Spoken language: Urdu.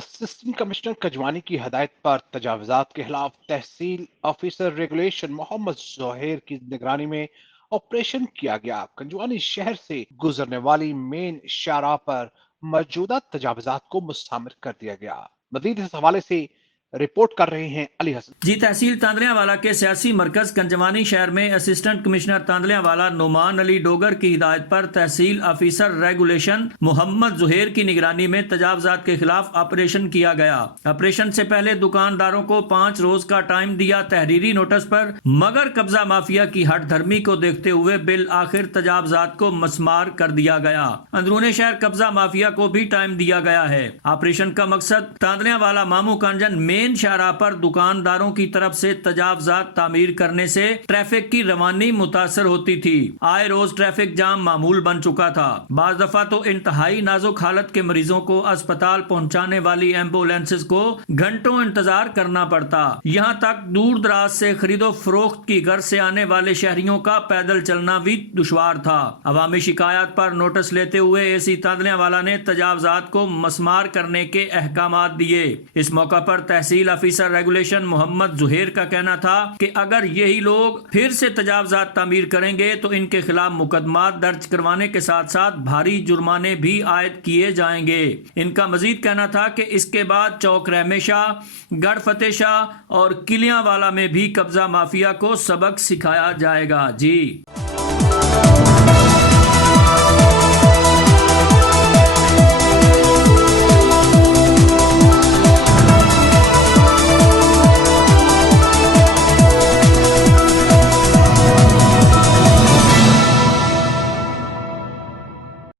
اسسٹنٹ کمشنر کجوانی کی ہدایت پر تجاوزات کے خلاف تحصیل آفیسر ریگولیشن محمد زہیر کی نگرانی میں آپریشن کیا گیا۔ کجوانی شہر سے گزرنے والی مین شاہراہ پر موجودہ تجاوزات کو مستعمر کر دیا گیا۔ مزید اس حوالے سے رپورٹ کر رہے ہیں علی حسن۔ جی، تحصیل تاندلیاں والا کے سیاسی مرکز کنجوانی شہر میں اسسٹنٹ کمشنر تاندلیاں والا نعمان علی ڈوگر کی ہدایت پر تحصیل آفیسر ریگولیشن محمد زہیر کی نگرانی میں تجاوزات کے خلاف آپریشن کیا گیا۔ آپریشن سے پہلے دکانداروں کو 5 روز کا ٹائم دیا تحریری نوٹس پر، مگر قبضہ مافیا کی ہٹ دھرمی کو دیکھتے ہوئے بالآخر تجاوزات کو مسمار کر دیا گیا۔ اندرون شہر قبضہ مافیا کو بھی ٹائم دیا گیا ہے۔ آپریشن کا مقصد تاندلیاں والا مامو کانجن مین شاہراہ پر دکانداروں کی طرف سے تجاوزات تعمیر کرنے سے ٹریفک کی روانی متاثر ہوتی تھی۔ آئے روز ٹریفک جام معمول بن چکا تھا۔ بعض دفعہ تو انتہائی نازک حالت کے مریضوں کو اسپتال پہنچانے والی ایمبولینسز کو گھنٹوں انتظار کرنا پڑتا۔ یہاں تک دور دراز سے خرید و فروخت کی غرض سے آنے والے شہریوں کا پیدل چلنا بھی دشوار تھا۔ عوامی شکایات پر نوٹس لیتے ہوئے اے سی تاندلیاں والا نے تجاوزات کو مسمار کرنے کے احکامات دیے۔ اس موقع پر تحصیل آفیسر ریگولیشن محمد زہیر کا کہنا تھا کہ اگر یہی لوگ پھر سے تجاوزات تعمیر کریں گے تو ان کے خلاف مقدمات درج کروانے کے ساتھ ساتھ بھاری جرمانے بھی عائد کیے جائیں گے۔ ان کا مزید کہنا تھا کہ اس کے بعد چوک رحمے شاہ، گڑھ فتح شاہ اور کلیاں والا میں بھی قبضہ مافیا کو سبق سکھایا جائے گا۔ جی